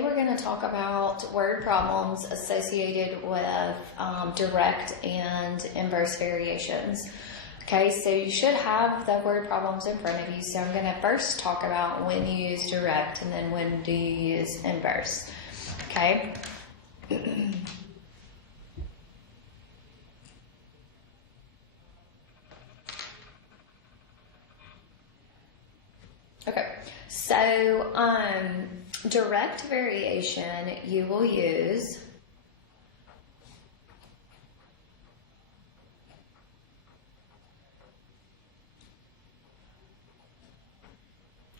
We're going to talk about word problems associated with direct and inverse variations. Okay, so you should have the word problems in front of you. So I'm going to first talk about when you use direct and then when do you use inverse. Okay. Okay, so direct variation you will use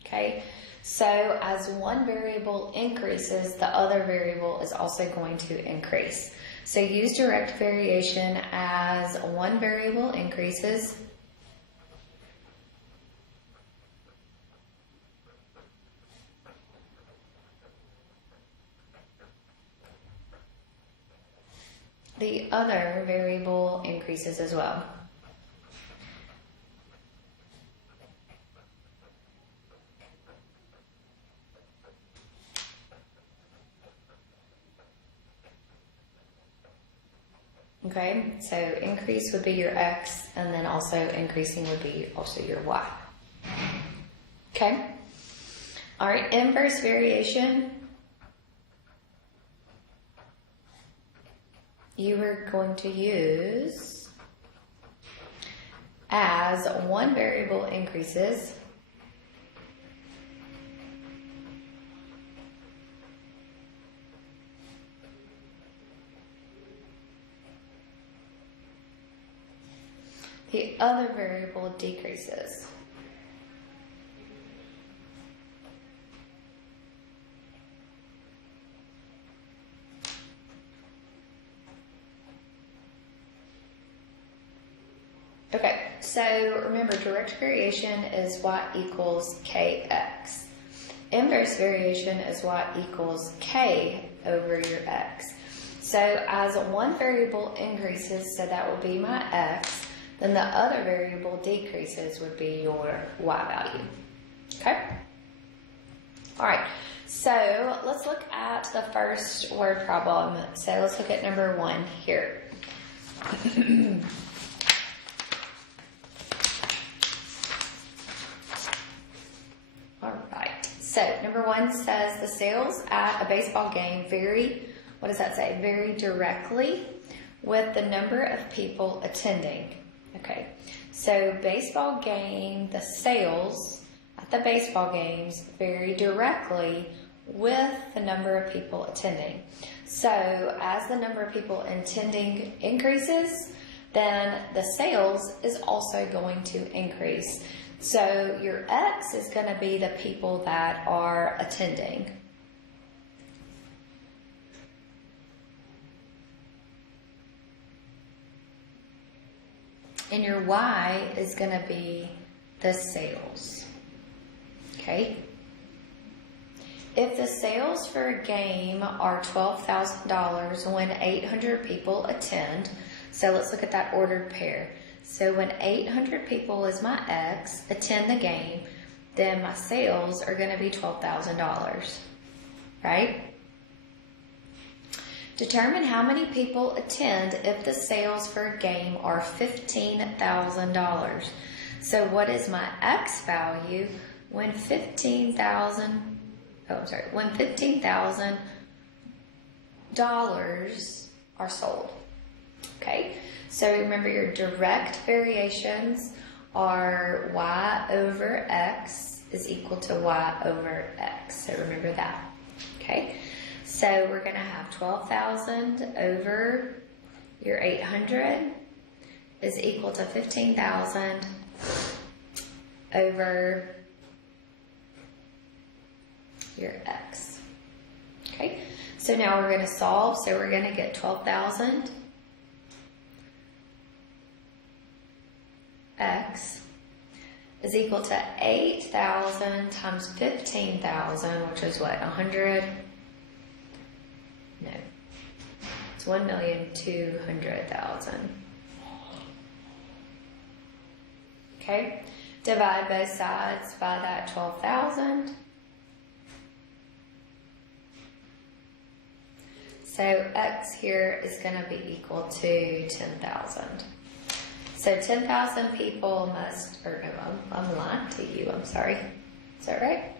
okay, so as one variable increases, the other variable is also going to increase. So use direct variation as one variable increases, the other variable increases as well. Okay, so increase would be your x, and then also increasing would be also your y. Okay, all right, inverse variation. You are going to use as one variable increases, the other variable decreases. Okay, so remember, direct variation is y equals kx. Inverse variation is y equals k over your x. So as one variable increases, so that will be my x, then the other variable decreases would be your y value. Okay? All right, so let's look at the first word problem. So let's look at number 1 here. All right, so number 1 says the sales at a baseball game vary, what does that say? Vary directly with the number of people attending. Okay, so baseball game, the sales at the baseball games vary directly with the number of people attending. So as the number of people attending increases, then the sales is also going to increase. So your x is going to be the people that are attending. And your y is going to be the sales. Okay? If the sales for a game are $12,000 when 800 people attend, so let's look at that ordered pair. So when 800 people is my x, attend the game, then my sales are going to be $12,000, right? Determine how many people attend if the sales for a game are $15,000. So what is my x value when $15,000 are sold? Okay, so remember your direct variations are y over x is equal to y over x. So remember that. Okay, so we're going to have 12,000 over your 800 is equal to 15,000 over your x. Okay, so now we're going to solve. So we're going to get 12,000 x is equal to 8,000 times 15,000, which is what, 100? No, it's 1,200,000. Okay, divide both sides by that 12,000. So X here is going to be equal to 10,000. So 10,000 people must, or no, I'm lying to you, I'm sorry. Is that right?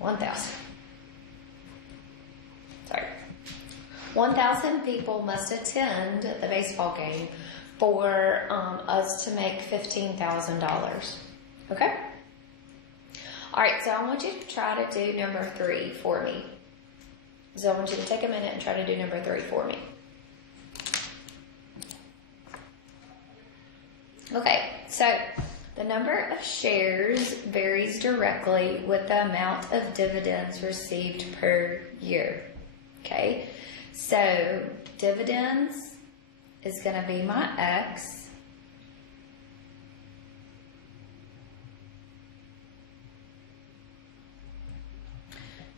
1,000. Sorry. 1,000 people must attend the baseball game for us to make $15,000. Okay? All right, so I want you to try to do number 3 for me. So I want you to take a minute and try to do number 3 for me. Okay, so the number of shares varies directly with the amount of dividends received per year. Okay, so dividends is going to be my X.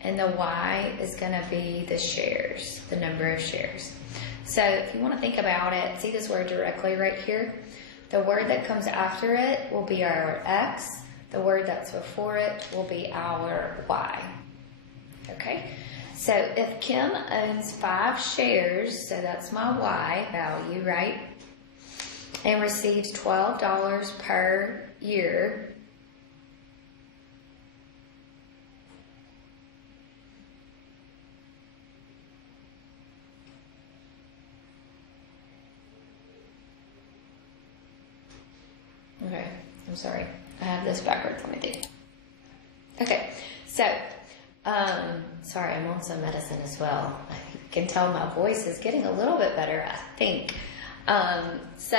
And the Y is going to be the shares, the number of shares. So if you want to think about it, see this word directly right here? The word that comes after it will be our X. The word that's before it will be our Y. Okay? So if Kim owns 5 shares, so that's my Y value, right? And receives $12 per year, okay, I'm sorry. I have this backwards. Let me think. Okay, so, sorry, I'm on some medicine as well. I can tell my voice is getting a little bit better, I think. So,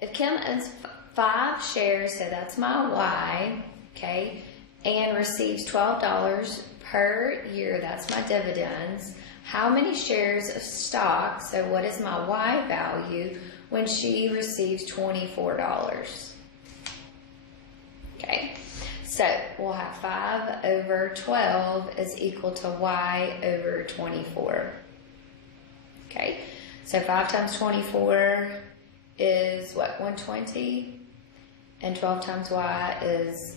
if Kim owns 5 shares, so that's my Y, okay, and receives $12 per year, that's my dividends. How many shares of stock, so what is my Y value when she receives $24? Okay, so we'll have 5 over 12 is equal to Y over 24. Okay, so 5 times 24 is what, 120? And 12 times Y is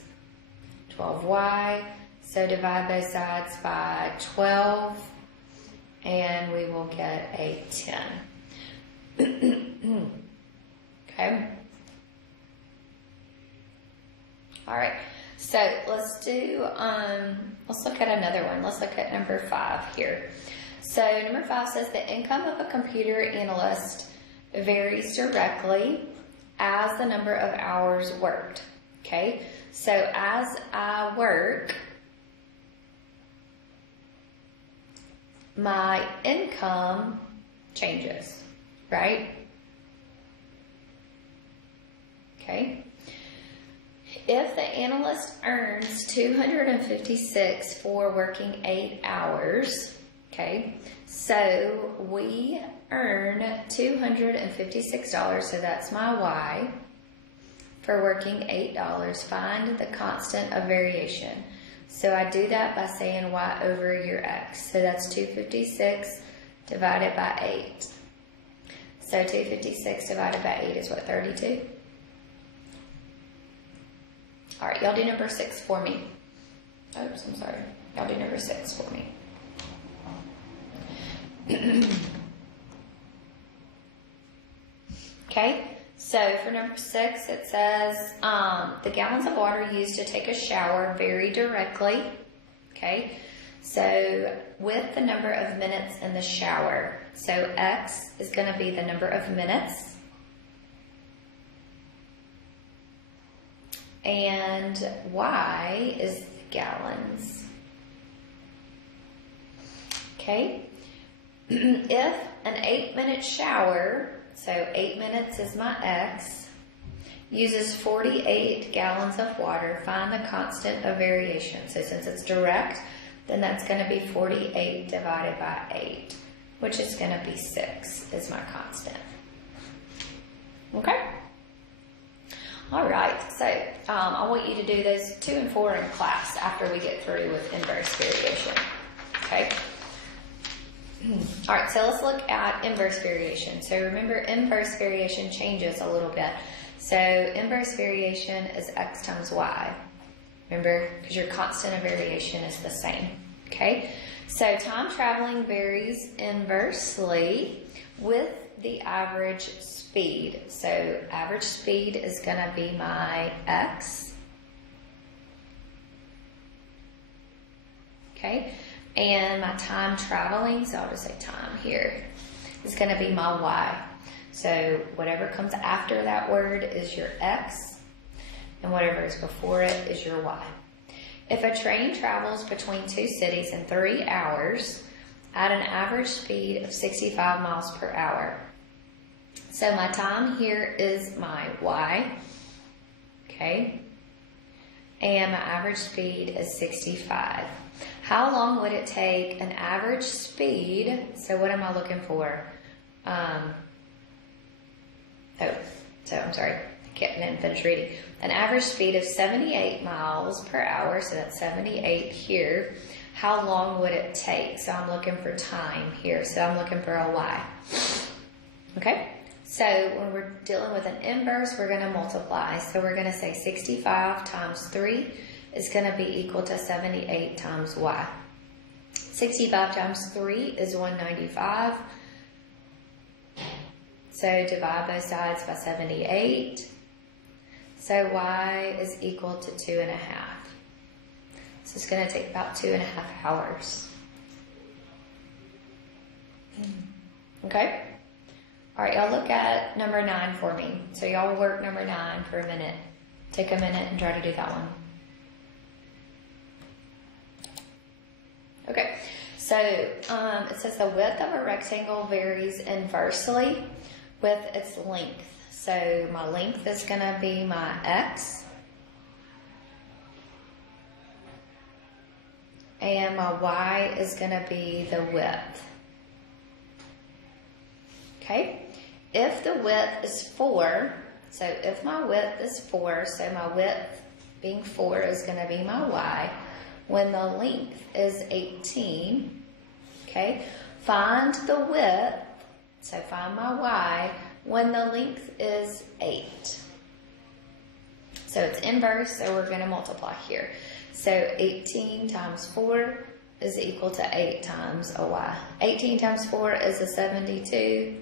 12Y. So divide both sides by 12 and we will get a 10. Okay. All right. So let's do, let's look at another one. Let's look at number 5 here. So number 5 says the income of a computer analyst varies directly as the number of hours worked. Okay. So as I work, my income changes, right? Okay. If the analyst earns $256 for working 8 hours, okay, so we earn $256, so that's my Y, for working $8. Find the constant of variation. So I do that by saying Y over your X. So that's 256 divided by 8. So 256 divided by 8 is what, 32? All right, y'all do number 6 for me. Oops, I'm sorry. Y'all do number 6 for me. Okay, so for number 6, it says the gallons of water used to take a shower vary directly. Okay, so with the number of minutes in the shower. So X is going to be the number of minutes. And Y is the gallons. Okay, if an 8-minute shower, so 8 minutes is my X, uses 48 gallons of water, find the constant of variation. So since it's direct, then that's going to be 48 divided by 8, which is going to be 6 is my constant. Okay? All right, so I want you to do those 2 and 4 in class after we get through with inverse variation. Okay? All right, so let's look at inverse variation. So remember, inverse variation changes a little bit. So inverse variation is X times Y. Remember, because your constant of variation is the same. Okay? So time traveling varies inversely with the average speed. So average speed is going to be my x. Okay, and my time traveling, so I'll just say time here, is going to be my y. So whatever comes after that word is your x, and whatever is before it is your y. If a train travels between two cities in 3 hours at an average speed of 65 miles per hour. So my time here is my y, okay, and my average speed is 65. How long would it take an average speed? So what am I looking for? I'm sorry, I didn't finish reading. An average speed of 78 miles per hour, so that's 78 here. How long would it take? So I'm looking for time here, so I'm looking for a y. Okay, so when we're dealing with an inverse, we're going to multiply. So we're going to say 65 times 3 is going to be equal to 78 times y. 65 times 3 is 195. So divide both sides by 78. So y is equal to 2.5. So it's going to take about 2.5 hours. Okay? All right, y'all look at number 9 for me. So y'all work number 9 for a minute. Take a minute and try to do that one. Okay, so it says the width of a rectangle varies inversely with its length. So my length is going to be my x, and my y is going to be the width. Okay, if the width is 4, so if my width is 4, so my width being 4 is going to be my y. When the length is 18, okay, find the width, so find my y, when the length is 8. So it's inverse, so we're going to multiply here. So 18 times 4 is equal to 8 times a y. 18 times 4 is a 72.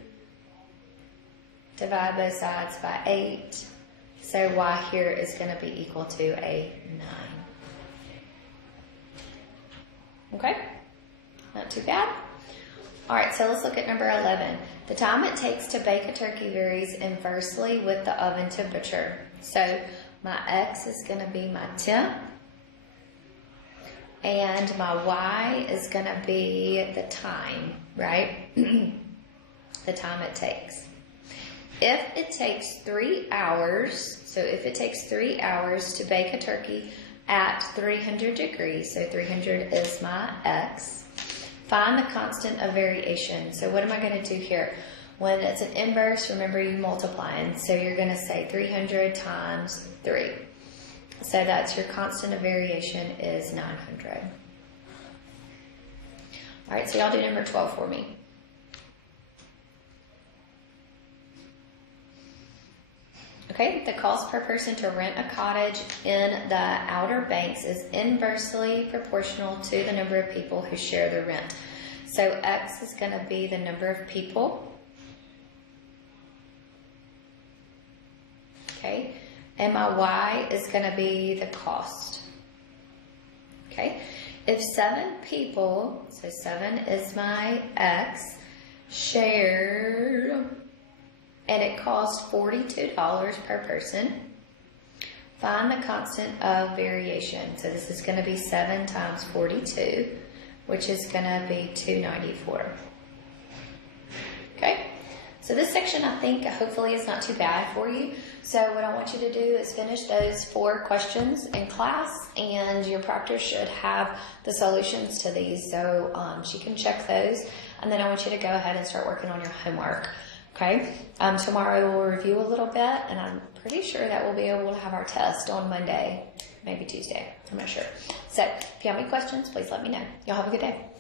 Divide both sides by 8. So y here is going to be equal to a 9. Okay? Not too bad. All right, so let's look at number 11. The time it takes to bake a turkey varies inversely with the oven temperature. So my x is going to be my temp, and my y is going to be the time, right? The time it takes. If it takes 3 hours, so if it takes 3 hours to bake a turkey at 300 degrees, so 300 is my x, find the constant of variation. So what am I going to do here? When it's an inverse, remember you multiplying. So you're going to say 300 times 3. So that's your constant of variation is 900. All right, so y'all do number 12 for me. Okay, the cost per person to rent a cottage in the Outer Banks is inversely proportional to the number of people who share the rent. So X is going to be the number of people. Okay, and my Y is going to be the cost. Okay, if 7 people, so 7 is my X, shared, and it costs $42 per person, find the constant of variation. So this is going to be 7 times 42, which is going to be 294. Okay, so this section I think hopefully is not too bad for you. So what I want you to do is finish those 4 questions in class, and your proctor should have the solutions to these, so she can check those, and then I want you to go ahead and start working on your homework. Okay, tomorrow we'll review a little bit, and I'm pretty sure that we'll be able to have our test on Monday, maybe Tuesday, I'm not sure. So if you have any questions, please let me know. Y'all have a good day.